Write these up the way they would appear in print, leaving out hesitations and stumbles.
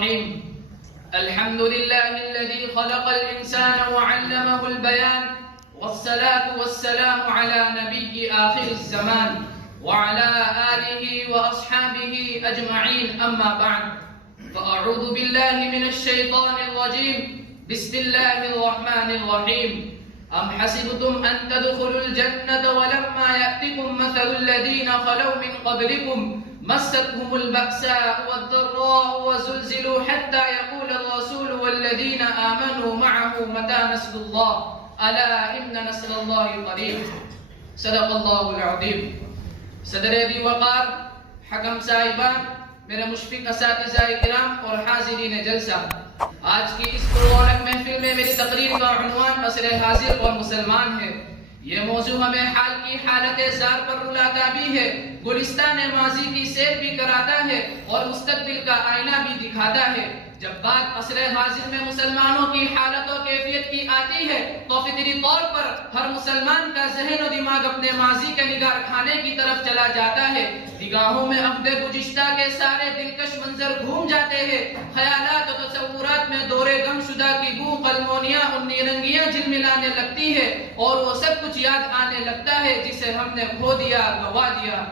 الرحيم. الحمد لله الذي خلق الإنسان وعلمه البيان، والصلاة والسلام على نبي آخر الزمان وعلى آله وأصحابه أجمعين. أما بعد، فأعوذ بالله من الشيطان الرجيم. بسم الله الرحمن الرحيم. أم حسبتم أن تدخلوا الجنة ولما يأتكم مثل الذين خلوا من قبلكم مستهم البأساء والضراء وزلزلوا حتى يقول الرسول والذين آمنوا معه متى نصر الله ألا إن نصر الله قريب. صدق الله العظيم. صدر ابی وقار، حکم صاحبان، میرے مشفق اساتذہ کرام اور حاضرین جلسہ، آج کی اس پررونق محفل میں میری تقریر کا عنوان عصر حاضر اور مسلمان ہے. یہ موضوع ہمیں حال کی حالت زار پر رلاتا بھی ہے، گلستان ماضی کی سیر بھی کراتا ہے اور مستقبل کا آئینہ بھی دکھاتا ہے. جب بات عصر حاضر میں مسلمانوں کی حالت و کیفیت کی آتی ہے تو فطری طور پر ہر مسلمان کا ذہن و دماغ اپنے ماضی کے نگار کھانے کی طرف چلا جاتا ہے. نگاہوں میں عہد گزشتہ کے سارے دلکش منظر گھوم جاتے ہیں. خیالات و تصورات میں دور غم شدہ کی بو قلمونیاں اور نیرنگیاں جھلملانے لگتی ہے اور وہ سب کچھ یاد آنے لگتا ہے جسے ہم نے کھو دیا، گوا دیا.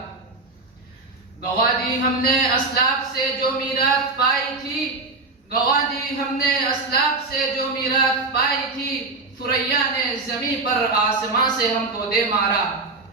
گوا دی ہم نے اسلاف سے جو میراث پائی تھی، گوا دی ہم نے اسلاف سے جو میراث پائی تھی، ثریا نے زمین پر آسمان سے ہم کو دے مارا.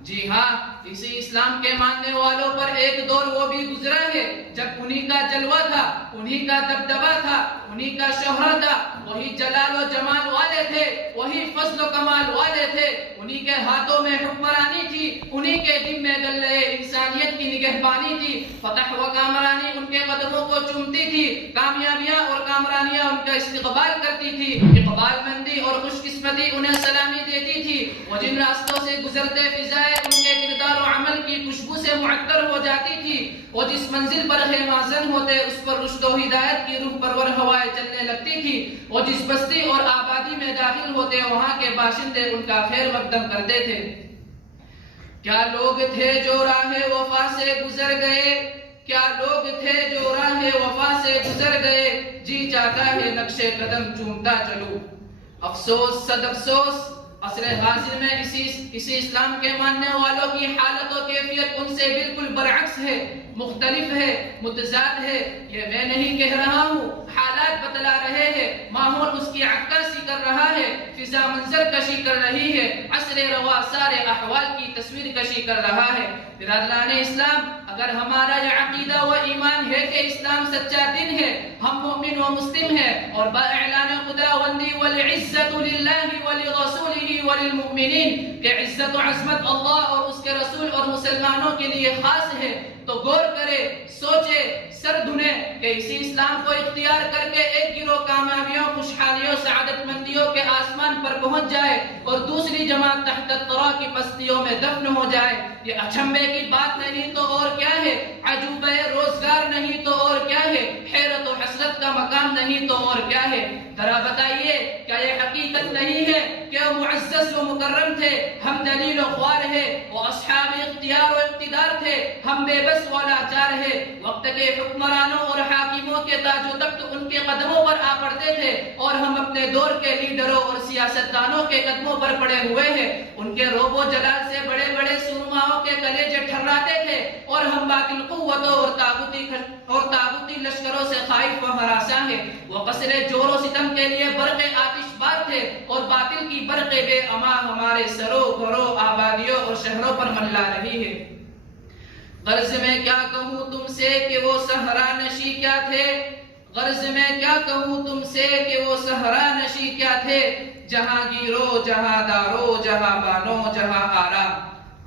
جی ہاں، اسی اسلام کے ماننے والوں پر ایک دور وہ بھی گزرا ہے جب انہی کا جلوہ تھا، انہی کا دبدبہ تھا، انہی کا شوہر تھا، وہی جلال و جمال والے تھے، وہی فضل و کمال والے تھے، انہی کے ہاتھوں میں حکمرانی تھی، انہی کے دن میں گلے انسانیت کی نگہبانی تھی. فتح و کامرانی ان کے قدموں کو چومتی تھی، کامیابیاں اور کامرانیاں ان کا استقبال کرتی تھی، اقبال مندی اور خوش قسمتی انہیں سلامی دیتی تھی. وہ جن راستوں سے گزرتے فضائے ان کے کردار و عمل کی خوشبو سے معطر ہو جاتی تھی. وہ جس منزل پر خیمازن ہوتے اس پر رشد و ہدایت کی روح پرور ہوائیں چلنے لگتی تھی. وہ جس بستی اور آبادی میں داخل ہوتے وہاں کے باشندے ان کا خیر مقدم کرتے تھے. کیا لوگ تھے جو راہ وفا سے گزر گئے، کیا لوگ تھے جو راہ وفا سے گزر گئے، جی چاہتا ہے نقش قدم چومتا چلو. افسوس صد افسوس، عصر حاضر میں اسی اسلام کے ماننے والوں کی حالت و کیفیت ان سے بالکل برعکس ہے، مختلف ہے، متضاد ہے. یہ میں نہیں کہہ رہا ہوں، حالات بتلا رہے ہیں. ماحول اس کی عکاسی کر رہا ہے، فضا منظر کشی کر رہی ہے، عصر روا سارے احوال کی تصویر کشی کر رہا ہے. برادران اسلام، اگر ہمارا یہ عقیدہ و ایمان ہے کہ اسلام سچا دین ہے، ہم مومن و مسلم ہیں اور باعلان خداوندی والعزت للہ ولرسولہ وللمؤمنین کہ عزت و عظمت اللہ اور اس کے رسول اور مسلمانوں کے لیے خاص ہے، تو غور کرے، سوچے، سر دھنے کہ اسی اسلام کو اختیار کر کے ایک گروہ کامیابیوں، خوشحالیوں، سعادت مندیوں کے آسمان پر پہنچ جائے اور دوسری جماعت تحت الثرى کی پستیوں میں دفن ہو جائے. یہ اچھمبے کی بات نہیں تو اور کیا ہے، عجوبہ روزگار نہیں تو اور کیا ہے، حیرت و حسرت کا مقام نہیں تو اور کیا ہے. ذرا بتائیے، کیا یہ حقیقت نہیں ہے کہ وہ معزز و مکرم تھے، ہم دلیل و خوار ہے، وہ اصحاب اختیار و اقتدار تھے، ہم بے بس و لاچار ہے. وقت کے حکمرانوں اور حاکموں کے تاج و تخت ان کے قدموں پر آ پڑتے تھے اور ہم اپنے دور کے لیڈروں اور سیاستدانوں کے قدموں پر پڑے ہوئے ہیں. ان کے روب و جلال سے بڑے بڑے سرماؤں کے کلیجے ٹھراتے تھے اور ہم باطل قوتوں اور طاغوتی لشکروں سے خائف و ہراساں ہیں. وہ قصر جور و ستم کے لیے برق آتش بار تھے اور باطل کی برق بے اما ہمارے سروں گھروں آبادیوں اور شہروں پر منڈلا رہی ہے. غرض میں کیا کہوں تم سے کہ وہ صحرا نشی کیا تھے، غرض میں کیا کہوں تم سے کہ وہ صحرا نشی کیا تھے، جہاں گیرو جہاں دارو جہاں بانو جہاں آرا.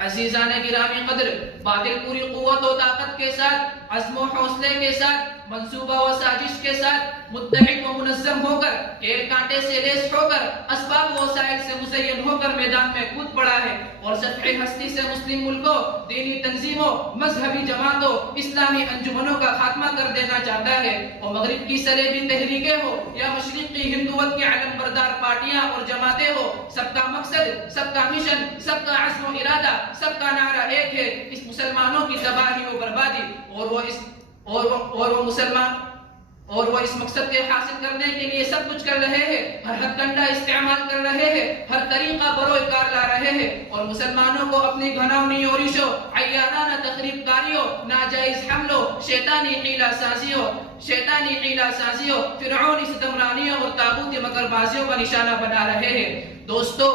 عزیزان گرامی قدر، باطل پوری قوت و طاقت کے ساتھ، عزم و حوصلے کے ساتھ، منصوبہ و سازش کے ساتھ متحد و منظم ہو کر، ایک کانٹے سے لیس ہو کر، اسباب و وسائل سے مزین ہو کر میدان میں کود پڑا ہے اور سطحی ہستی سے مسلم ملکوں، دینی تنظیموں، مذہبی جماعتوں، اسلامی انجمنوں کا خاتمہ کر دینا چاہتا ہے. اور مغرب کی صلیبی تحریکیں ہو یا مشرق کی ہندوت کی علم بردار پارٹیاں اور جماعتیں ہو، سب کا مقصد، سب کا مشن، سب کا عزم و ارادہ، سب کا نعرہ ایک ہے، اس مسلمانوں کی تباہی و بربادی. اور وہ اور وہ اس مقصد کے حاصل کرنے کے لیے سب کچھ کر رہے ہیں، ہر ہتھ کنڈا استعمال کر رہے ہیں، ہر طریقہ بروئے کار لا رہے ہیں، اور مسلمانوں کو اپنی گھناؤنی یورشوں، عیارانہ تخریب کاریوں، ناجائز حملوں، شیطانی حیلہ سازیوں، فرعونی ستمرانیوں اور طاغوتی مکر بازیوں کا نشانہ بنا رہے ہیں۔ دوستو،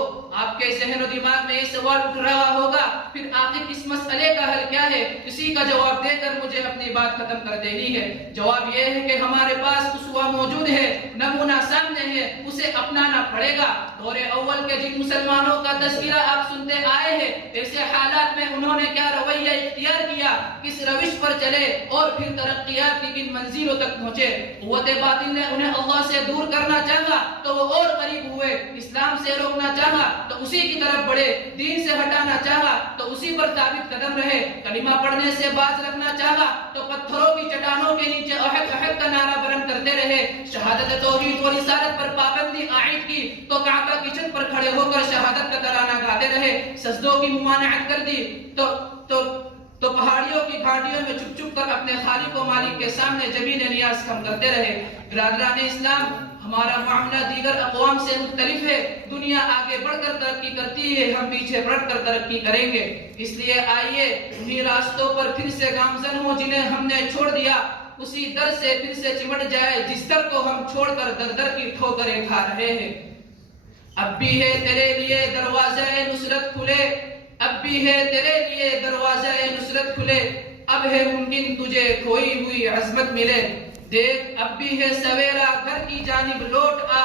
آپ کے ذہن و دماغ میں یہ سوال اٹھ رہا ہوگا، پھر آخر اس مسئلے کا حل کیا ہے؟ اسی کا جواب دے کر مجھے اپنی بات ختم کر دینی ہے۔ جواب یہ ہے کہ ہمارے پاس اسوہ موجود ہے، نمونہ سامنے ہے، اسے اپنانا پڑے گا۔ دور اول کے جن مسلمانوں کا تذکرہ آپ سنتے آئے ہیں، ایسے حالات میں انہوں نے کیا رویہ اختیار کیا، کس روش پر چلے، اور پھر ترقیات کی کن منزلوں تک پہنچے۔ قوت باطل نے انہیں اللہ سے دور کرنا چاہا تو وہ اور قریب ہوئے، اسلام سے روکنا چاہا تو اسی کی طرف بڑھے، دین سے ہٹانا چاہا تو اسی پر ثابت قدم رہے، کلمہ پڑھنے سے باز رکھنا چاہا تو پتھروں کی چٹانوں کے نیچے احد احد کا نعرہ بلند کرتے رہے، شہادت توحید و رسالت پر پابندی عائد کی تو کعبہ کی چھت پر کھڑے ہو کر شہادت کا ترانہ گاتے رہے، سجدوں کی ممانعت کر دی تو پہاڑیوں کی گھاٹیوں میں چھپ چھپ کر اپنے خالق و مالک کے سامنے جبین نیاز کم کرتے رہے۔ برادران اسلام، ہمارا معاملہ دیگر اقوام سے مختلف ہے۔ دنیا آگے بڑھ کر ترقی کرتی ہے، ہم پیچھے بڑھ کر ترقی کریں گے۔ اس لیے آئیے انہی راستوں پر پھر سے گامزن ہوں جنہیں ہم نے چھوڑ دیا، اسی در سے پھر سے چمٹ جائے جس در کو ہم چھوڑ کر در در کی ٹھوکریں کھا رہے ہیں۔ اب بھی ہے تیرے لیے دروازہ نصرت کھلے، اب بھی ہے تیرے لیے دروازہ نصرت کھلے، اب ہے ممکن تجھے کھوئی ہوئی عظمت ملے۔ دیکھ اب بھی ہے سویرا گھر کی جانب لوٹ آ،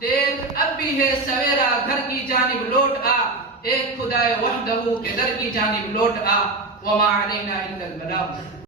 دیکھ اب بھی ہے سویرا گھر کی جانب لوٹ آ، ایک خدائے وحدہ کے در کی جانب لوٹ آ، وما علینا الا البلاغ۔